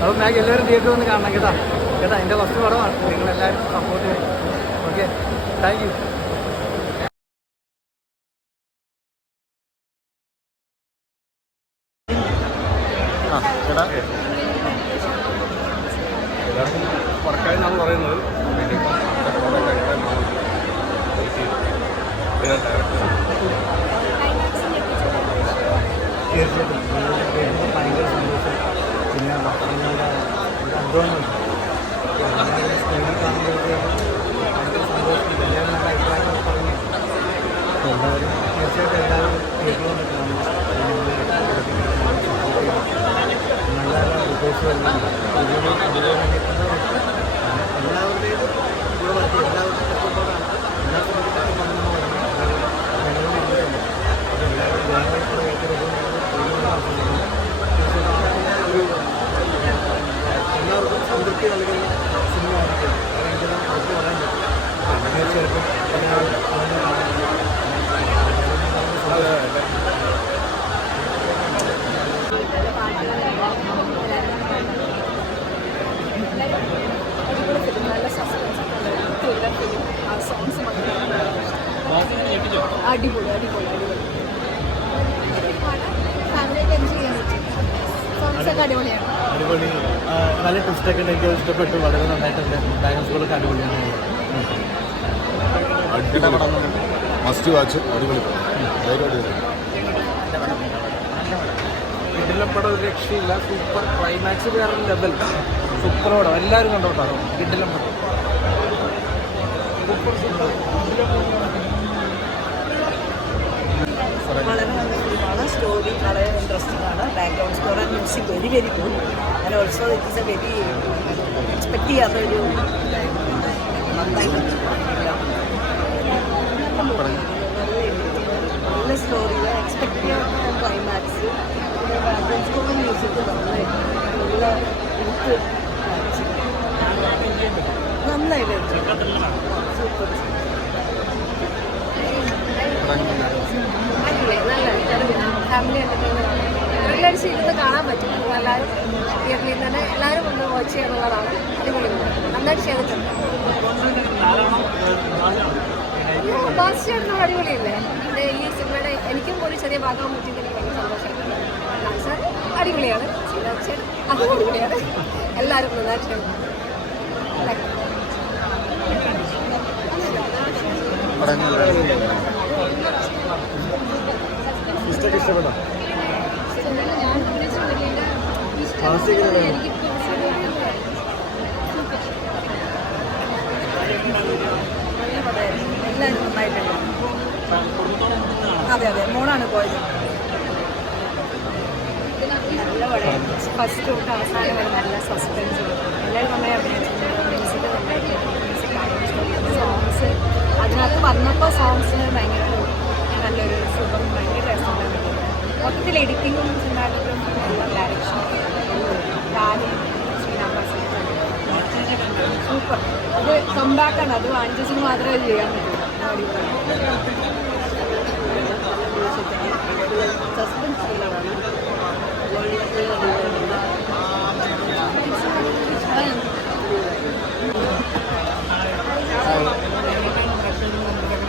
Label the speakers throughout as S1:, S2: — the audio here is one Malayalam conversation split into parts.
S1: അപ്പോൾ മാഗ് എല്ലാവരും തിയേറ്ററിൽ വന്ന് കാണണം കേട്ടോ. കേട്ടോ എന്റെ ഫസ്റ്റ് പടമാണ്. നിങ്ങളെല്ലാവരും സപ്പോർട്ട് ചെയ്യും. ഓക്കെ താങ്ക് യു സംതൃപ്തി നൽകുന്ന സിനിമ ആയിരിക്കും കാരണം എനിക്ക് ഉറപ്പ് പറയാൻ പറ്റും അങ്ങനെ ചിലപ്പോൾ.
S2: അടിപൊളി അടിപൊളി അടിപൊളി ഫാമിലിയായിട്ട് എൻജോയ് ചെയ്യാൻ പറ്റും സോങ്സ് ഒക്കെ അടിപൊളിയാണ്
S1: അടിപൊളി നല്ല ട്വിസ്റ്റൊക്കെ ഉണ്ട് എനിക്ക് ഇഷ്ടപ്പെട്ടു. വളരെ നന്നായിട്ടുണ്ട്. ഡയഗ്നോസുകളൊക്കെ അടിപൊളിയാണ്
S3: അടിപൊളി മസ്റ്റ് വാച്ച് അടിപൊളി.
S1: ഇതിലെ പടം ഒരു രക്ഷയില്ല. സൂപ്പർ ക്ലൈമാക്സ് വേറെ ലെവൽ സൂപ്പർ പടം. എല്ലാവരും കണ്ടോട്ടോ? കിട്ടിലും പടം.
S4: സ്റ്റോറി വളരെ ഇൻട്രസ്റ്റിംഗ് ആണ്. Background score and music very very good and also it is a very expect ചെയ്യാത്ത ഒരു നല്ല സ്റ്റോറി എക്സ്പെക്ട് ചെയ്യാത്ത ക്ലൈമാക്സ് ബാക്ക്ഗ്രൗണ്ട് സ്കോറും മ്യൂസിക് നന്നായിട്ട്. നല്ല എടുത്ത് നന്നായിട്ട് സൂപ്പർ
S2: ഫാമിലി ത്രില്ലടിച്ച് ഇരുന്ന് കാണാൻ പറ്റും. എല്ലാവരും തിയേറ്ററിൽ തന്നെ എല്ലാവരും ഒന്ന് വാച്ച് ചെയ്യാനുള്ളതാണ് അടിപൊളി നന്നായിട്ട് ചെയ്തിട്ടുണ്ട്. ബാസ് ചേട്ടനും അടിപൊളിയല്ലേ? പിന്നെ ഈ സിനിമയുടെ എനിക്കും ഒരു ചെറിയ ഭാഗം പറ്റിയിട്ട് എനിക്ക് ഭയങ്കര സന്തോഷമായിട്ടുണ്ട്. സാർ അടിപൊളിയാണ്. ചേട്ടൻ അതും അടിപൊളിയാണ്. എല്ലാവരും നന്നായിട്ട് ചെയ്തു.
S1: ഇഷ്ടമൊക്കെ ഇഷ്ടപ്പെട്ടോ?
S4: അതെ അതെ. മോണാണ് പോയത്.
S2: ഫസ്റ്റ് തൊട്ട് അവസാനം വരെ നല്ല സസ്പെൻസ് എല്ലാവരും നന്നായി അഭിനയിച്ചിട്ടുണ്ട്. സോങ്സ് അതിനകത്ത് വന്നപ്പോൾ സോങ്സിന് ഭയങ്കര നല്ലൊരു സുഖം ഭയങ്കര മൊത്തത്തിൽ എഡിറ്റിങ്ങും സിനിമാറ്റിക്കും ഡയറക്ഷൻ ശ്രീനാഥ് സൂപ്പർ അത് കംബാക്കാണ് അത് വാങ്ങിച്ചതിന് മാത്രമേ ചെയ്യാൻ പറ്റൂ.
S4: സസ്പെൻസ് ത്രില്ലറാണ്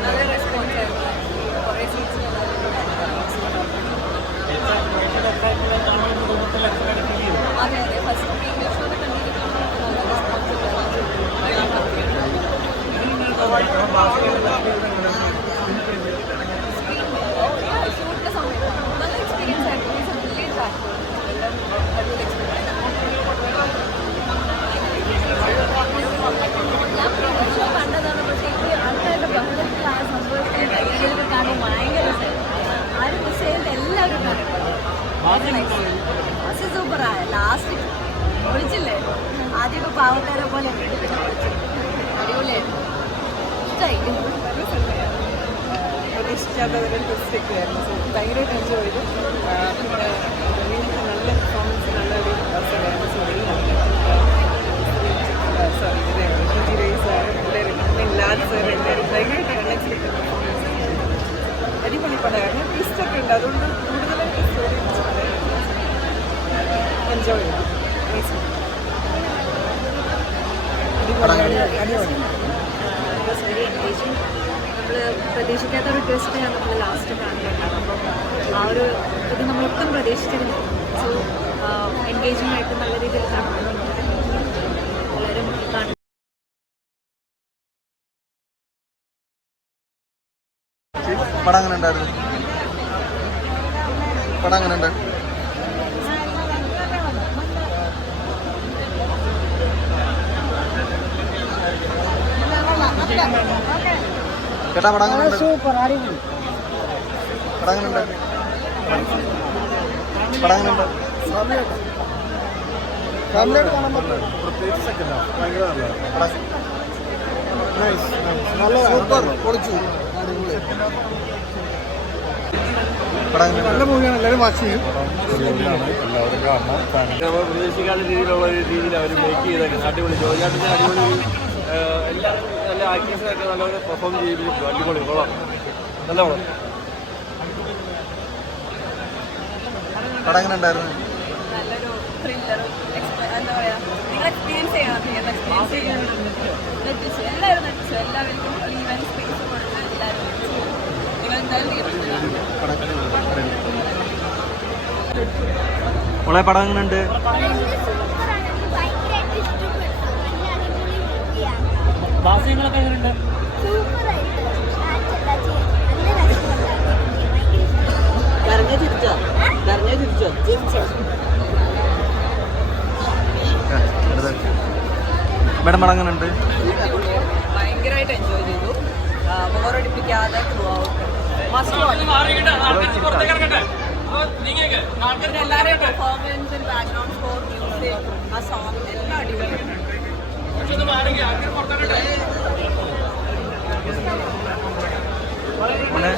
S2: നല്ല റെസ്പോൺസ് ആയിരുന്നു കുറേ സീറ്റ്സ് അതെ അതെ ഫസ്റ്റ് ഇംഗ്ലീഷ് ഷോനെ കണ്ടിരിക്കുന്നത് നല്ല റെസ്പോൺസ് ഷൂട്ടിന്റെ സമയത്ത് നല്ല എക്സ്പീരിയൻസ് ആയിരുന്നു വലിയ ട്രാക്ക് എല്ലാം അടിപൊളി ഞാൻ പ്രൊമോഷൻ ഷോ കണ്ടതാണ് പക്ഷേ എനിക്ക് ആൾക്കാരുടെ ബഹളത്തിൽ ആ സംഭവത്തെ കൈകളിൽ കാണുമ്പോൾ ഭയങ്കര രസമായിരുന്നു. ആരും മിസ് ചെയ്ത് എല്ലാവരും
S4: ബസ് സൂപ്പറാ ലാസ്റ്റ് ഒളിച്ചില്ലേ ആദ്യമൊക്കെ പാവക്കാരെ പോലെ
S2: അടിപൊളിയായിരുന്നു. ഇഷ്ടമായി നല്ല സിനിമയാണ്
S4: ഒരു ഇഷ്ടമുള്ളവരെ ടെസ്റ്റൊക്കെ ആയിരുന്നു സോ ഭയങ്കരമായിട്ട് എൻജോയ് നല്ല പെർഫോമൻസ് നല്ലൊരു അവസരമായിരുന്നു. സോറി സോറി ഇത് റേസ് എല്ലാവരും പിന്നെ ലാൽ സാർ എല്ലാവരും ഭയങ്കരമായിട്ട് അൺഎക്സ്പെക്ടഡ് പെർഫോമൻസ് അടിപൊളി പടമായിരുന്നു പ്ലീസ് ഉണ്ട് അതുകൊണ്ട് കൂടുതലായിട്ട് സ്റ്റോറി എൻജോയ് ചെയ്തു അടിപൊളി
S5: വെരി എൻഗേജിങ് നമ്മൾ പ്രതീക്ഷിക്കാത്ത ഒരു ട്വിസ്റ്റ് നമ്മൾ ലാസ്റ്റ് കാണുന്നുണ്ടാവും അപ്പം ആ ഒരു ഇത് നമ്മളൊട്ടും പ്രതീക്ഷിച്ചിരുന്നു സോ എൻഗേജിങ് ആയിട്ട് നല്ല രീതിയിൽ കാണുന്നുണ്ട്. എല്ലാവരും കാണും.
S6: പടം അങ്ങനെ ഉണ്ടായിരുന്നു? പടം അങ്ങനെ ഉണ്ട് ചേട്ടാ പടം അങ്ങനെ ഉണ്ട്.
S4: സൂപ്പർ അടിപൊളി.
S6: പടം അങ്ങനെ ഉണ്ട് പടം അങ്ങനെ ഉണ്ട്
S7: ഫാമിലിയായിട്ട് കാണാൻ പറ്റില്ല പ്രത്യേകിച്ച് സെക്കൻഡ് ഹാഫ് ഭയങ്കര നല്ലതാണ്
S6: സൂപ്പർ പൊളിച്ചു
S7: നല്ല മൂവിയാണ് എല്ലാവരും വാച്ച് ചെയ്യും. എല്ലാവരും കാണണം
S8: നമ്മൾ പ്രതീക്ഷിക്കാത്ത രീതിയിലുള്ള രീതിയിൽ അവർ മേക്ക് ചെയ്തേക്കുന്നത്. അടിപൊളി. ജോലിയാട്ടിന്റെ അടിപൊളി എല്ലാവരും നല്ല ആക്ടേഴ്സിനൊക്കെ നല്ലപോലെ പെർഫോം ചെയ്തിട്ടുണ്ട് അടിപൊളി കൊള്ളാം. നല്ല പടം
S6: പടം ഉണ്ടായിരുന്നു?
S2: നല്ലൊരു ത്രില്ലർ എന്താ പറയാ നിങ്ങൾ എക്സ്പീരിയൻസ് ചെയ്യണം? തിയേറ്റർ എക്സ്പീരിയൻസ് ചെയ്യണം? നട്ടിച്ചു എല്ലാവരും നട്ടിച്ചു എല്ലാവർക്കും ഈവൻ സ്പേസ് കൊടുത്ത് എല്ലാവരും നട്ടിച്ചു നിങ്ങൾ എന്തായാലും തിയേറ്ററിൽ
S6: മോളെ പടം അങ്ങനെ ഉണ്ട്
S9: ഭാഷകളൊക്കെ എങ്ങനെയുണ്ട്?
S4: കരഞ്ഞ തിരിച്ചോ കരഞ്ഞ തിരിച്ചോ
S6: മേഡം പടം അങ്ങനെ ഉണ്ട്
S2: ഭയങ്കരമായിട്ട് എൻജോയ് ചെയ്തു. ബോറടിപ്പിക്കാതെ ത്രൂ ഔട്ട് മസ്റ്റ് എല്ലാവരെയും പെർഫോമൻസ് ബാക്ക്ഗ്രൗണ്ട് സ്കോർ മ്യൂസിക് ആ സോങ് എല്ലാം അടിപൊളിയാണ്.
S6: മോനെ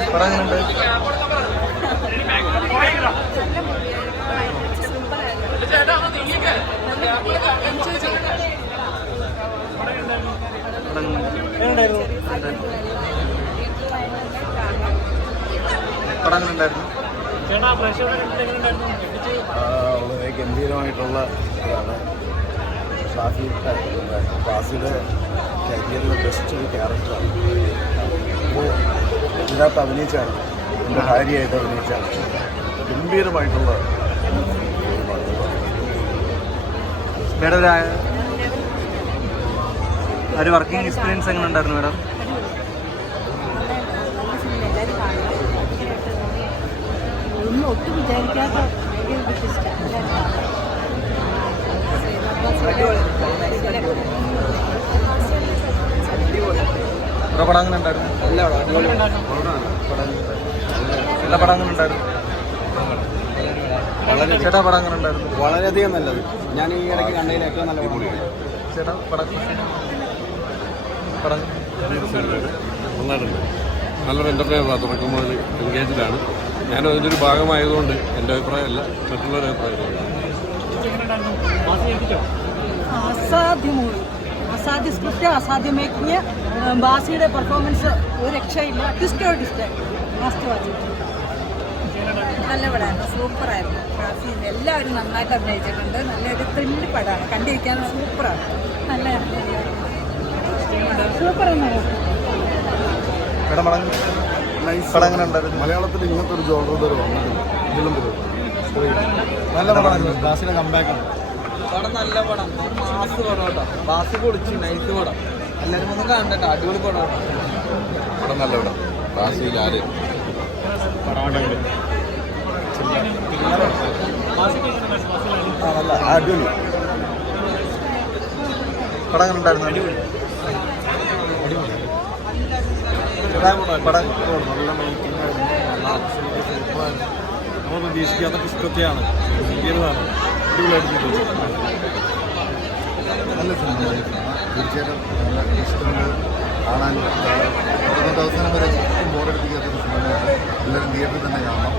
S9: ചേട്ടാ
S7: ഗംഭീരമായിട്ടുള്ള ഇതാണ് ഷാഫി ബാസിയുടെ കരിയറിലെ ബെസ്റ്റ് ഒരു ക്യാരക്ടറാണ് അപ്പോൾ ഇതിനകത്ത് അഭിനയിച്ചാണ്. എന്റെ ഭാര്യയായിട്ട് അഭിനയിച്ചാണ്. ഗംഭീരമായിട്ടുള്ള
S6: മേഡം ഒരു വർക്കിംഗ് എക്സ്പീരിയൻസ് എങ്ങനെ ഉണ്ടായിരുന്നു മേഡം.
S5: ഒന്നും ഒട്ടും വിചാരിക്കാത്ത
S6: ഇവിടെ പടം അങ്ങനെ ഉണ്ടായിരുന്നു എല്ലാ പടം അങ്ങനെ ഉണ്ടായിരുന്നു
S7: വളരെ
S6: ചേട്ടാ പടം അങ്ങനെ ഉണ്ടായിരുന്നു
S7: വളരെയധികം നല്ലത്. ഞാൻ ഈ ഇടയ്ക്ക് കണ്ടതിൽ ഏറ്റവും നല്ല പടം.
S6: ചേട്ടാ പടം? പടം?
S10: നന്നായിട്ടുണ്ട്. നല്ലൊരു എന്റർടൈനറാണ് തുടക്കം മുതൽ എൻഗേജിലാണ് ഞാനും അതിന്റെ ഒരു ഭാഗമായതുകൊണ്ട് എന്റെ അഭിപ്രായമല്ല. മറ്റുള്ളവരുടെ അഭിപ്രായമാണ്.
S4: അസാധ്യ മൂവി അസാധ്യ സ്ക്രിപ്റ്റ് അസാധ്യ മേക്കിങ് ബാസിയുടെ പെർഫോമൻസ് ഒരു രക്ഷയില്ല. ട്വിസ്റ്റോ വാച്ച്
S2: നല്ല പടമായിരുന്നു സൂപ്പറായിരുന്നു. റാഫി എല്ലാവരും നന്നായിട്ട് അഭിനയിച്ചിട്ടുണ്ട്. നല്ലൊരു ത്രില്ല് പടമാണ്. കണ്ടിരിക്കാൻ സൂപ്പറാണ്. നല്ല
S4: സൂപ്പർ
S7: മലയാളത്തിൽ ഇങ്ങനത്തെ ഒരു വന്നിട്ടില്ല. ഇതിലും വരും
S6: നല്ല പടമായിരുന്നു ദാസിന്റെ കമ്പാക്ക്
S1: പടം നല്ല പടം. മാസ് പടം കേട്ടോ. ബാസ് പൊളിച്ചു നൈസ് പടം. എല്ലാവരും ഒന്നും കാണണ്ട അടിപൊളി പടം
S10: പടം നല്ല പടം.
S7: ആ നല്ല അടിപൊളി.
S6: പടം കണ്ടായിരുന്നു അടിപൊളി. പടം
S7: നല്ല മേക്കിംഗ് ആയിരുന്നു. നമ്മൾ പ്രതീക്ഷിക്കാത്ത പുസ്തകത്തെയാണ് ഗംഭീരമാണ് അടിപൊളിയായിട്ട്
S6: നല്ല സിനിമ തീർച്ചയായിട്ടും നല്ല ഇഷ്ടമുണ്ട് കാണാൻ പതിനെട്ട് അവസാനം വരെ ബോറടിപ്പിക്കാത്തൊരു സിനിമയാണ് എല്ലാവരും തിയേറ്ററിൽ തന്നെ കാണണം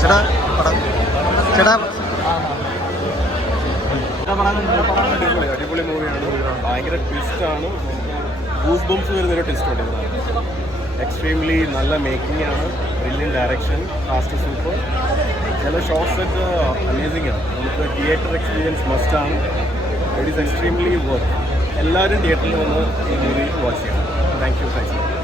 S6: ചേട്ടാ പടം. ചേട്ടാ
S3: അടിപൊളി മൂവിയാണ് ഭയങ്കര ട്വിസ്റ്റാണ് ഗൂസ് ട്വിസ്റ്റ് ഉണ്ട് എക്സ്ട്രീംലി നല്ല മേക്കിംഗ് ആണ്. ബ്രില്യൻ ഡയറക്ഷൻ ഫാസ്റ്റ് സൂപ്പർ ചില ഷോർട്സ് ഒക്കെ അമേസിംഗ് ആണ്. നമുക്ക് തിയേറ്റർ എക്സ്പീരിയൻസ് മസ്റ്റ് ആണ്. ഇറ്റ് ഈസ് എക്സ്ട്രീംലി വർക്ക് എല്ലാവരും തിയേറ്ററിൽ വന്ന് ഈ മൂവി വാച്ച് ചെയ്യണം. Thank you thanks